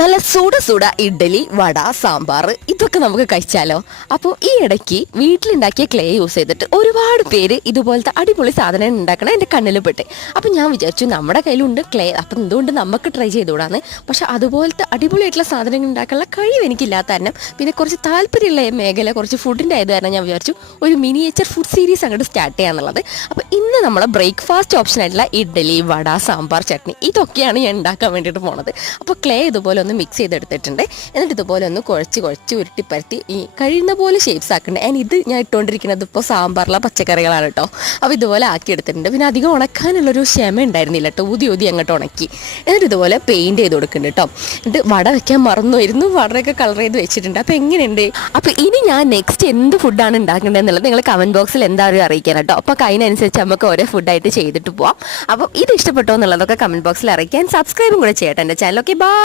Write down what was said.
നല്ല സുട സുട ഇഡ്ഡലി വട സാമ്പാർ ഇതൊക്കെ നമുക്ക് കഴിച്ചാലോ? അപ്പോൾ ഈ ഇടയ്ക്ക് വീട്ടിലുണ്ടാക്കിയ ക്ലേ യൂസ് ചെയ്തിട്ട് ഒരുപാട് പേര് ഇതുപോലത്തെ അടിപൊളി സാധനം ഉണ്ടാക്കണം എന്റെ കണ്ണിൽ പെട്ട്. അപ്പം ഞാൻ വിചാരിച്ചു നമ്മുടെ കയ്യിലുണ്ട് ക്ലേ അപ്പം എന്തുകൊണ്ട് നമുക്ക് ട്രൈ ചെയ്തുകൂടാന്ന്? പക്ഷെ അതുപോലത്തെ അടിപൊളിയായിട്ടുള്ള സാധനങ്ങൾ ഉണ്ടാക്കാനുള്ള കഴിവ് എനിക്കില്ലാത്ത കാരണം പിന്നെ കുറച്ച് താല്പര്യമുള്ള മേഖല കുറച്ച് ഫുഡിന്റെ ആയത് കാരണം ഞാൻ വിചാരിച്ചു ഒരു മിനിയേച്ചർ ഫുഡ് സീരീസ് അങ്ങോട്ട് സ്റ്റാർട്ട് ചെയ്യാന്നുള്ളത്. അപ്പോൾ ഇന്ന് നമ്മളെ ബ്രേക്ക്ഫാസ്റ്റ് ഓപ്ഷൻ ആയിട്ടുള്ള ഇഡ്ഡലി വട സാമ്പാർ ചട്നി ഇതൊക്കെയാണ് ഞാൻ ഉണ്ടാക്കാൻ വേണ്ടിയിട്ട് പോണത്. അപ്പോൾ ക്ലേ ഇതുപോലെ ഒന്ന് മിക്സ് ചെയ്തെടുത്തിട്ടുണ്ട്. എന്നിട്ട് ഇതുപോലെ ഒന്ന് കുഴച്ച് കുഴച്ച് ഉരുട്ടിപ്പരത്തി ഈ കഴിയുന്ന പോലെ ഷേപ്സ് ആക്കണ്ടേ. ഞാൻ ഇത് ഞാൻ ഇട്ടുകൊണ്ടിരിക്കുന്നത് ഇപ്പോൾ സാമ്പാറിലെ പച്ചക്കറികളാണ് കേട്ടോ അപ്പോൾ ഇതുപോലെ ആക്കി എടുത്തിട്ടുണ്ട് പിന്നെ അധികം ഉണക്കാനുള്ളൊരു ക്ഷമ ഉണ്ടായിരുന്നില്ല കേട്ടോ ഊതി ഊതി അങ്ങോട്ട് ഉണക്കി. എന്നിട്ട് ഇതുപോലെ പെയിന്റ് ചെയ്ത് കൊടുക്കുന്നുണ്ട് കേട്ടോ എന്നിട്ട് വട വെക്കാൻ മറന്നുമായിരുന്നു വടയൊക്കെ കളർ ചെയ്ത് വെച്ചിട്ടുണ്ട്. അപ്പോൾ എങ്ങനെയുണ്ട്? അപ്പോൾ ഇനി ഞാൻ നെക്സ്റ്റ് എന്ത് ഫുഡാണ് ഉണ്ടാക്കേണ്ടത് എന്നുള്ളത് നിങ്ങൾ കമന്റ് ബോക്സിൽ എന്തായാലും അറിയിക്കാൻ കേട്ടോ അപ്പോൾ അതിനനുസരിച്ച് നമുക്ക് ഓരോ ഫുഡായിട്ട് ചെയ്തിട്ട് പോവാം. അപ്പോൾ ഇത് ഇഷ്ടപ്പെട്ടോ എന്നുള്ളതൊക്കെ കമന്റ് ബോക്സിൽ അറിയിക്കാൻ സബ്സ്ക്രൈബും കൂടെ ചെയ്യട്ടെ എന്റെ ചാനൽ ഓക്കെ ബൈ